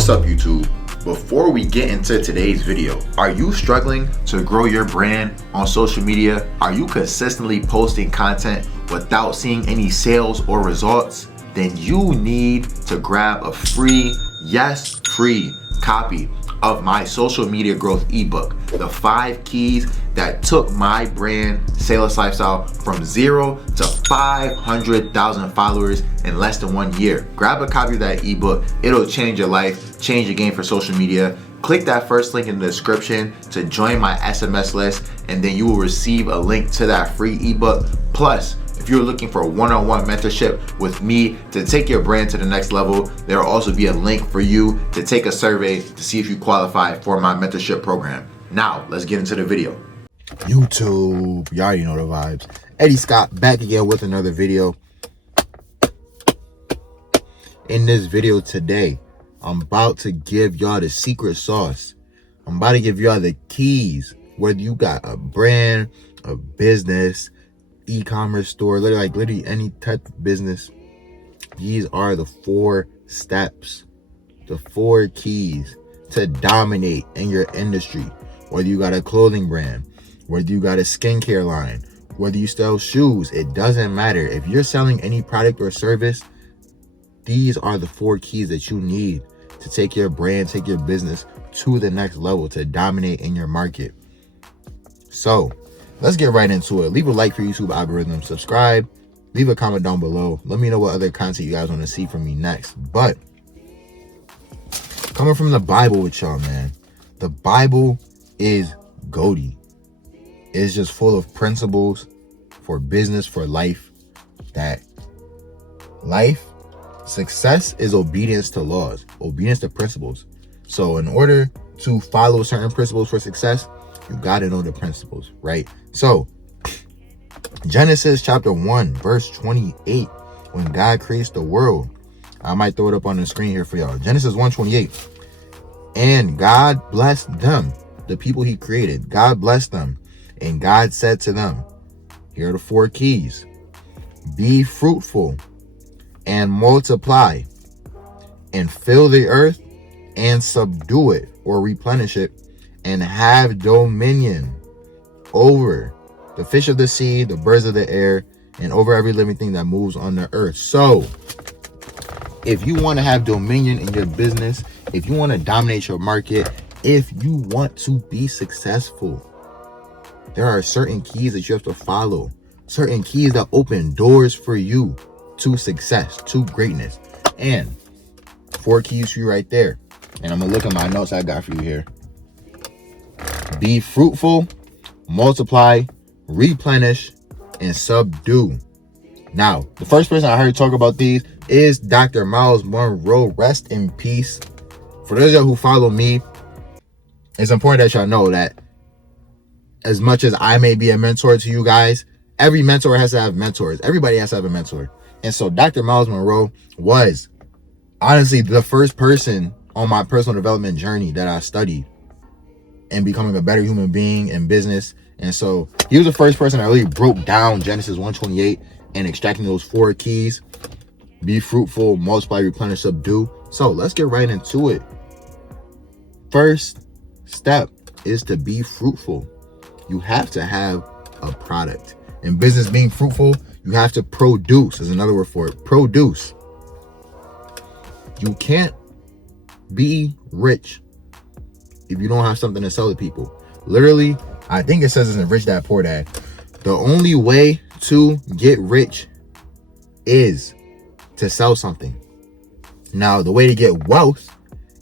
What's up, YouTube? Before we get into today's video, are you struggling to grow your brand on social media? Are you consistently posting content without seeing any sales or results? Then you need to grab a free, yes, free copy of my social media growth ebook, The 5 Keys That Took My Brand Sales Lifestyle from 0 to 500,000 followers in less than 1 year. Grab a copy of that ebook. It'll change your life, change your game for social media. Click that first link in the description to join my SMS list, and then you will receive a link to that free ebook. Plus, if you're looking for a one-on-one mentorship with me to take your brand to the next level, there will also be a link for you to take a survey to see if you qualify for my mentorship program. Now, let's get into the video. YouTube, you already know the vibes. Eddie Scott back again with another video. In this video today, I'm about to give y'all the secret sauce. I'm about to give y'all the keys. Whether you got a brand, a business, e-commerce store, literally any type of business, these are the 4 steps, the 4 keys to dominate in your industry. Whether you got a clothing brand, whether you got a skincare line, whether you sell shoes, it doesn't matter. If you're selling any product or service, these are the 4 keys that you need to take your brand, take your business to the next level, to dominate in your market. So let's get right into it. Leave a like for YouTube algorithm, subscribe, leave a comment down below. Let me know what other content you guys want to see from me next. But coming from the Bible with y'all, man, the Bible is goaty. It's just full of principles for business, for life, that life, success is obedience to laws, obedience to principles. So in order to follow certain principles for success, you got to know the principles, right? So Genesis chapter 1 verse 28, when God creates the world, I might throw it up on the screen here for y'all. Genesis 1:28, and God blessed them, the people he created. God blessed them, and God said to them, here are the 4 keys: be fruitful and multiply and fill the earth and subdue it, or replenish it, and have dominion over the fish of the sea, the birds of the air, and over every living thing that moves on the earth. So if you want to have dominion in your business, if you want to dominate your market, if you want to be successful, there are certain keys that you have to follow, certain keys that open doors for you to success, to greatness. And 4 keys for you right there. And I'm gonna look at my notes I got for you here. Be fruitful, multiply, replenish, and subdue. Now, the first person I heard talk about these is Dr. Miles Monroe. Rest in peace. For those of y'all who follow me, it's important that y'all know that as much as I may be a mentor to you guys, every mentor has to have mentors. Everybody has to have a mentor. And so Dr. Miles Monroe was honestly the first person on my personal development journey that I studied and becoming a better human being in business. And so he was the first person that really broke down Genesis 1:28 and extracting those 4 keys: be fruitful, multiply, replenish, subdue. So let's get right into it. First step is to be fruitful. You have to have a product. In business, being fruitful, you have to produce, is another word for it. Produce. You can't be rich if you don't have something to sell to people. Literally, I think it says in Rich Dad Poor Dad, the only way to get rich is to sell something. Now, the way to get wealth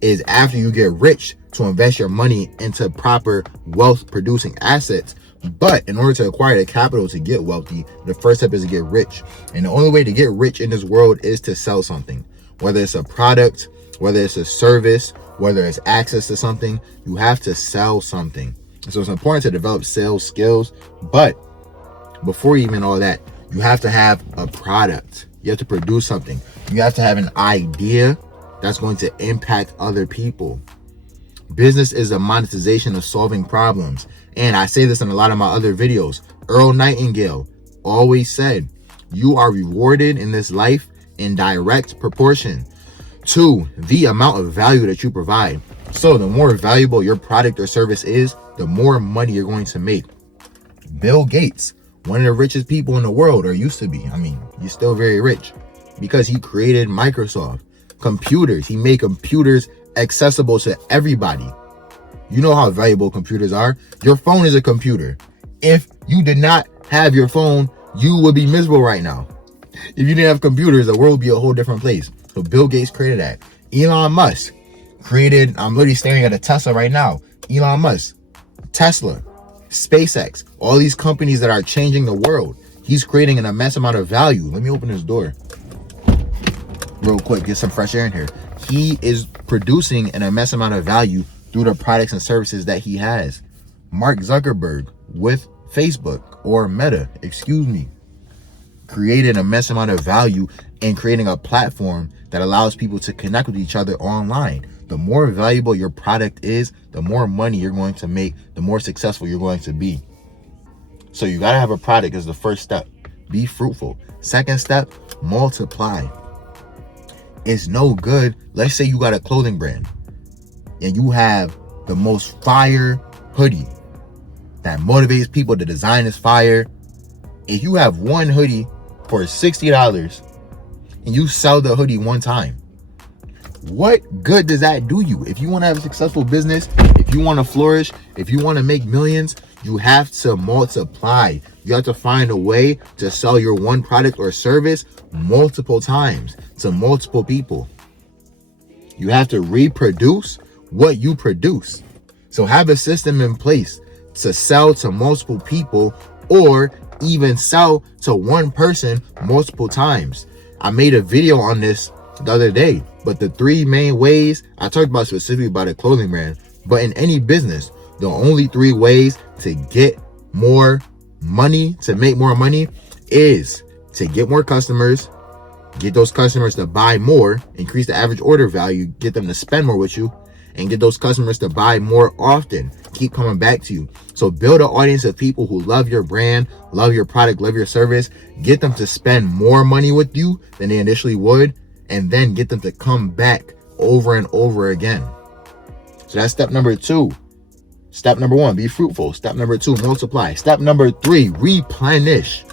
is after you get rich, to invest your money into proper wealth producing assets. But in order to acquire the capital to get wealthy, the first step is to get rich. And the only way to get rich in this world is to sell something. Whether it's a product, whether it's a service, whether it's access to something, you have to sell something. So it's important to develop sales skills. But before even all that, you have to have a product. You have to produce something. You have to have an idea that's going to impact other people. Business is a monetization of solving problems. And I say this in a lot of my other videos. Earl Nightingale always said, you are rewarded in this life in direct proportion 2, the amount of value that you provide. So the more valuable your product or service is, the more money you're going to make. Bill Gates, one of the richest people in the world, or used to be. I mean, he's still very rich because he created Microsoft. Computers, he made computers accessible to everybody. You know how valuable computers are. Your phone is a computer. If you did not have your phone, you would be miserable right now. If you didn't have computers, the world would be a whole different place. So Bill Gates created that. Elon Musk created, I'm literally staring at a Tesla right now. Elon Musk, Tesla, SpaceX, all these companies that are changing the world. He's creating an immense amount of value. Let me open this door real quick, get some fresh air in here. He is producing an immense amount of value through the products and services that he has. Mark Zuckerberg with Facebook, or Meta, created an immense amount of value in creating a platform that allows people to connect with each other online. The more valuable your product is, the more money you're going to make, the more successful you're going to be. So you got to have a product as the first step. Be fruitful. Second step, multiply. It's no good. Let's say you got a clothing brand and you have the most fire hoodie that motivates people. The design is fire. If you have one hoodie for $60 and you sell the hoodie one time, what good does that do you? If you want to have a successful business, if you want to flourish, if you want to make millions, you have to multiply. You have to find a way to sell your one product or service multiple times to multiple people. You have to reproduce what you produce. So have a system in place to sell to multiple people, or even sell to one person multiple times. I made a video on this the other day, but the 3 main ways I talked about specifically about a clothing brand, but in any business, the only 3 ways to get more money, to make more money, is to get more customers, get those customers to buy more, increase the average order value, get them to spend more with you, and get those customers to buy more often, keep coming back to you. So build an audience of people who love your brand, love your product, love your service, get them to spend more money with you than they initially would, and then get them to come back over and over again. So that's step number 2. Step number 1, be fruitful. Step number 2, multiply. Step number 3, replenish.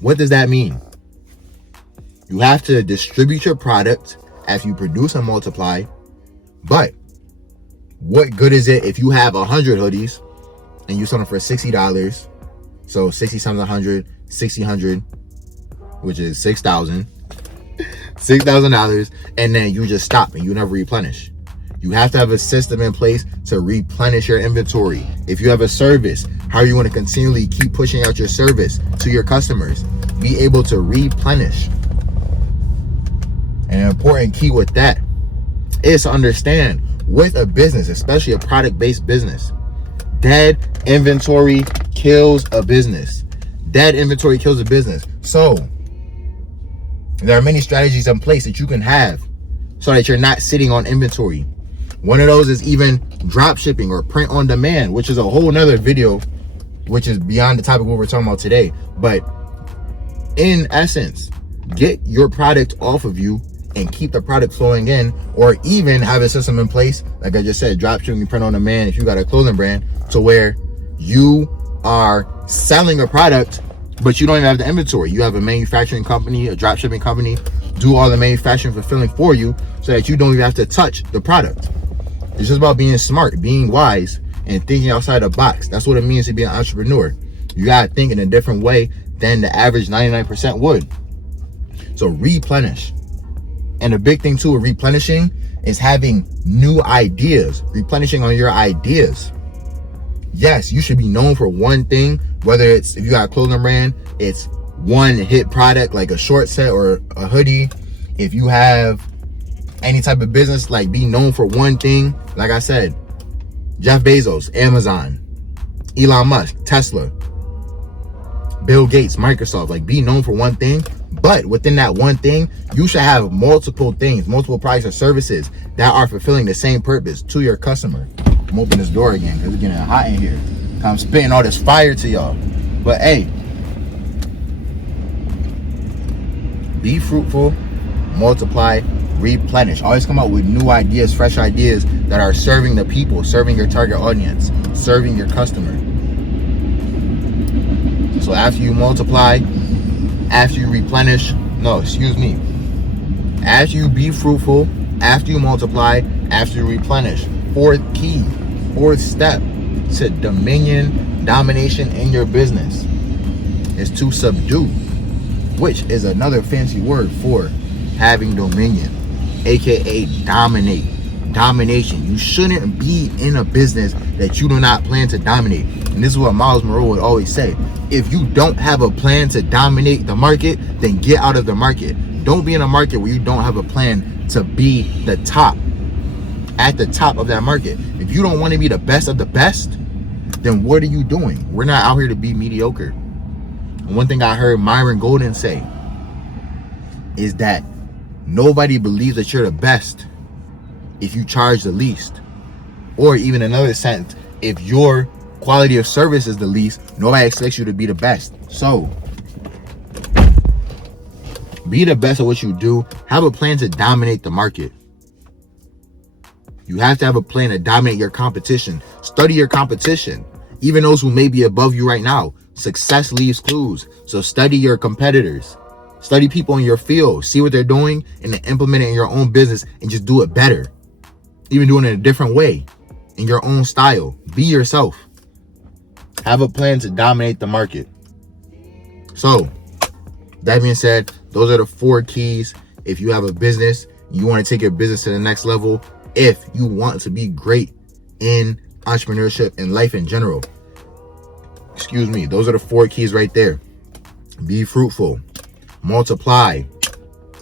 What does that mean? You have to distribute your product after you produce and multiply. But what good is it if you have 100 hoodies and you sell them for $60? So 60 times 100, 600, which is $6,000. $6,000, and then you just stop and you never replenish. You have to have a system in place to replenish your inventory. If you have a service, how are you going to continually keep pushing out your service to your customers? Be able to replenish. And an important key with that is to understand, with a business, especially a product-based business, dead inventory kills a business. Dead inventory kills a business. So there are many strategies in place that you can have so that you're not sitting on inventory. One of those is even drop shipping or print on demand, which is a whole nother video, which is beyond the topic what we're talking about today. But in essence, get your product off of you and keep the product flowing in, or even have a system in place, like I just said, drop shipping, print on demand, if you got a clothing brand, to where you are selling a product but you don't even have the inventory. You have a manufacturing company, a drop shipping company, do all the manufacturing fulfilling for you so that you don't even have to touch the product. It's just about being smart, being wise, and thinking outside the box. That's what it means to be an entrepreneur. You gotta think in a different way than the average 99% would. So replenish. And the big thing too with replenishing is having new ideas, replenishing on your ideas. Yes, you should be known for one thing, whether it's, if you got a clothing brand, it's one hit product like a short set or a hoodie. If you have any type of business, like be known for one thing. Like I said, Jeff Bezos, Amazon, Elon Musk, Tesla, Bill Gates, Microsoft, like be known for one thing. But within that one thing, you should have multiple things, multiple products or services that are fulfilling the same purpose to your customer. I'm opening this door again because it's getting hot in here. I'm spitting all this fire to y'all. But hey, be fruitful, multiply, Replenish. Always come out with new ideas, fresh ideas that are serving the people, serving your target audience, serving your customer. So after you multiply, after you replenish, after you be fruitful, after you multiply, after you replenish, fourth step to dominion, domination in your business is to subdue, which is another fancy word for having dominion, aka dominate, domination. You shouldn't be in a business that you do not plan to dominate. And this is what Miles Monroe would always say: if you don't have a plan to dominate the market, then get out of the market. Don't be in a market where you don't have a plan to be the top, at the top of that market. If you don't want to be the best of the best, then what are you doing? We're not out here to be mediocre. And one thing I heard Myron Golden say is that nobody believes that you're the best if you charge the least. Or even another sentence, if your quality of service is the least, nobody expects you to be the best. So be the best at what you do. Have a plan to dominate the market. You have to have a plan to dominate your competition. Study your competition. Even those who may be above you right now. Success leaves clues. So study your competitors. Study people in your field. See what they're doing and then implement it in your own business and just do it better. Even doing it in a different way. In your own style. Be yourself. Have a plan to dominate the market. So, that being said, those are the 4 keys. If you have a business, you want to take your business to the next level, if you want to be great in entrepreneurship and life in general. Those are the 4 keys right there. Be fruitful, multiply,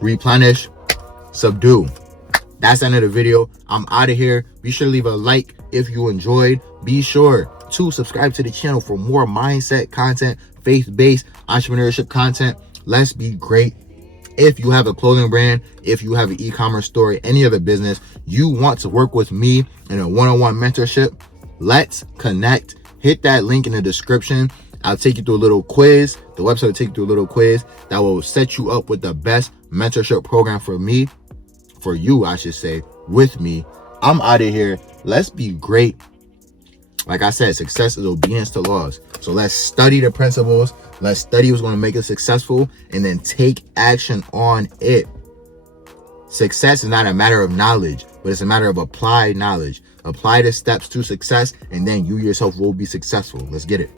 replenish, subdue. That's the end of the video. I'm out of here. Be sure to leave a like if you enjoyed. Be sure to subscribe to the channel for more mindset content, faith-based entrepreneurship content. Let's be great. If you have a clothing brand, if you have an e-commerce store, any other business, you want to work with me in a one-on-one mentorship, let's connect. Hit that link in the description. I'll take you through a little quiz. The website will take you through a little quiz that will set you up with the best mentorship program for you, I should say, with me. I'm out of here. Let's be great. Like I said, success is obedience to laws. So let's study the principles. Let's study what's going to make us successful and then take action on it. Success is not a matter of knowledge, but it's a matter of applied knowledge. Apply the steps to success, and then you yourself will be successful. Let's get it.